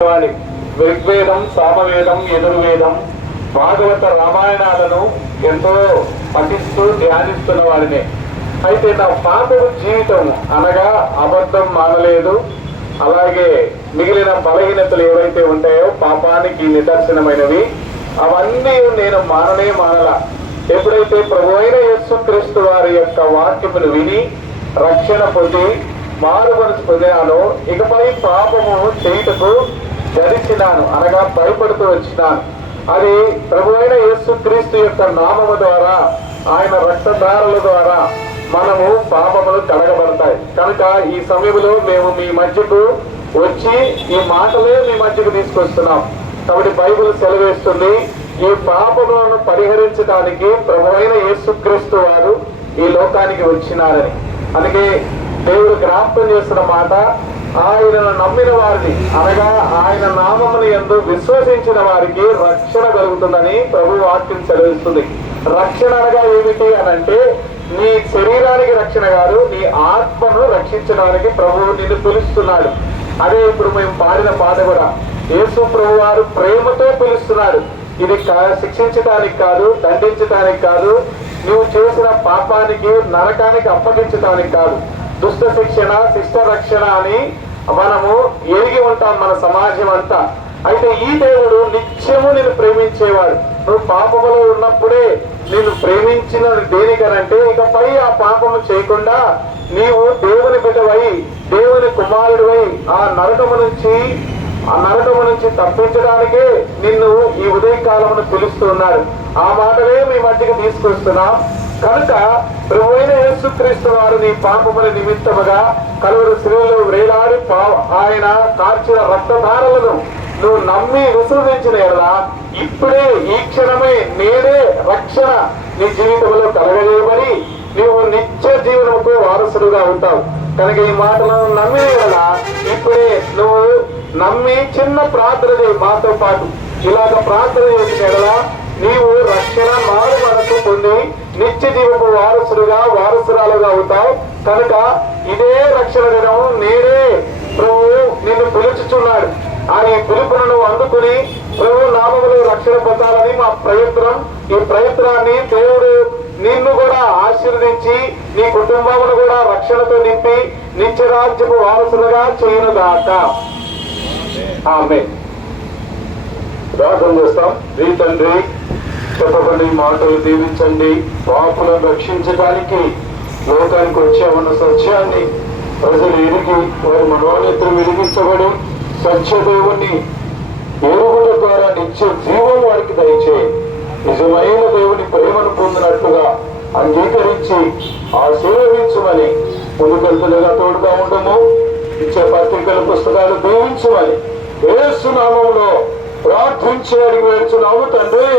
ఋగ్వేదం, సామవేదం, యజుర్వేదం, భాగవత రామాయణాలను ఎంతో పఠిస్తూ ధ్యానిస్తున్న వాడిని. అయితే నా పాపపు జీవితం అనగా అబద్ధం మానలేదు, అలాగే మిగిలిన బలహీనతలు ఏవైతే ఉంటాయో పాపానికి నిదర్శనమైనవి అవన్నీ నేను మానలా. ఎప్పుడైతే ప్రభు అయిన యేసుక్రీస్తు వారి యొక్క వాక్యమును విని రక్షణ పొంది మారు మనసు పొందినాను, ఇకపై పాపము చేయుటకు ధరించినాను అనగా భయపడుతూ వచ్చినాను. అది ప్రభు అయిన యేసుక్రీస్తు యొక్క నామము ద్వారా, ఆయన రక్తధారల ద్వారా మనము పాపములు కడగబడతాయి. కనుక ఈ సమయంలో మేము మీ మధ్యకు వచ్చి ఈ మాటలే మీ మధ్యకు తీసుకొస్తున్నాం. కాబట్టి బైబిల్ సెలవేస్తుంది, ఈ పాపములను పరిహరించడానికి ప్రభు అయిన యేసుక్రీస్తు వారు ఈ లోకానికి వచ్చినారని. అందుకే దేవుడు జ్ఞాపకం చేస్తున్న మాట, ఆయనను నమ్మిన వారిని అనగా ఆయన నామమును యందు విశ్వసించిన వారికి రక్షణ కలుగుతుందని ప్రభు వాక్యం సెలవిస్తుంది. రక్షణ అనగా ఏమిటి అనంటే, నీ శరీరానికి రక్షణ కాదు, నీ ఆత్మను రక్షించడానికి ప్రభువు నిన్ను పిలుస్తున్నాడు. అదే ఇప్పుడు మేము పాడిన పాట కూడా, యేసు ప్రభు వారు ప్రేమతో పిలుస్తున్నాడు. ఇది శిక్షించడానికి కాదు, దండించడానికి కాదు, నువ్వు చేసిన పాపానికి నరకానికి అప్పగించడానికి కాదు. దుష్ట శిక్షణ, శిష్ట రక్షణ అని మనము ఎరిగి ఉంటాం మన సమాజం అంతా. అయితే ఈ దేవుడు నిత్యము నిన్ను ప్రేమించేవాడు. నువ్వు పాపములో ఉన్నప్పుడే నిన్ను ప్రేమించిన దేనికనంటే, ఇకపై ఆ పాపము చేయకుండా నీవు దేవుని బిడ్డవై, దేవుని కుమారుడివై ఆ నరకము నుంచి తప్పించడానికే నిన్ను ఈ ఉదయకాలమును పిలుస్తున్నాడు. ఆ మాటలే మీ మధ్యకి తీసుకొస్తున్నాం. కనుక ప్రభు అయిన యేసుక్రీస్తు వారు నీ పాపముల నిమిత్తముగా కలువరి శిలువలో వేలాడి ఆయన కార్చిన రక్తధారలను నువ్వు నమ్మి విశ్వసించిన ఎడలా ఇప్పుడే ఈ క్షణమే నేనే రక్షణ నీ జీవితంలో కలగజేయబడి నీవు నిత్య జీవనముకు వారసుడుగా ఉంటావు. కనుక ఈ మాటలను నమ్మిన ఎడలా ఇప్పుడే నువ్వు నమ్మి చిన్న ప్రార్థన చేయి మాతో పాటు. ఇలాగ ప్రార్థన చేసిన ఎడలా నీవు రక్షణ మారు మనసు పొంది నిత్య జీవపు వారసురాలుగా అవుతావు. కనుక ఇదే రక్షణ దినం, నేనే ప్రభు నిన్ను పిలుచుచున్నాడు. ఆ ఈ పిలుపును నువ్వు అందుకుని ప్రభు నామములో రక్షణ పొందాలని మా ప్రయత్నం. ఈ ప్రయత్నాన్ని దేవుడు నిన్ను కూడా ఆశీర్వదించి నీ కుటుంబమును కూడా రక్షణతో నింపి నిత్యరాజ్యపు వారసులుగా చేయనుగాక. ఆమేన్. ప్రార్థన చేస్తాం. ఈ తండ్రి, చెప్పబడి మాటలు దీవించండి. పాపులను రక్షించడానికి లోకానికి వచ్చామన్న సత్యాన్ని ప్రజలు ఎరిగి వారి మనోనేత్రం వెలిగించబడి సత్యదేవుని ఎరుగుట ద్వారా నిత్య జీవం వారికి దయచేయి. నిజమైన దేవుని ప్రేమను పొందినట్లుగా అంగీకరించి ఆశీర్వదించమని, ముందుకెళ్తులుగా తోడుగా ఉండము, ఇచ్చే పత్రికల పుస్తకాలు దీవించమని యేసు నామములో ప్రార్థించి అడిగి వేడుచున్నాము తండ్రి.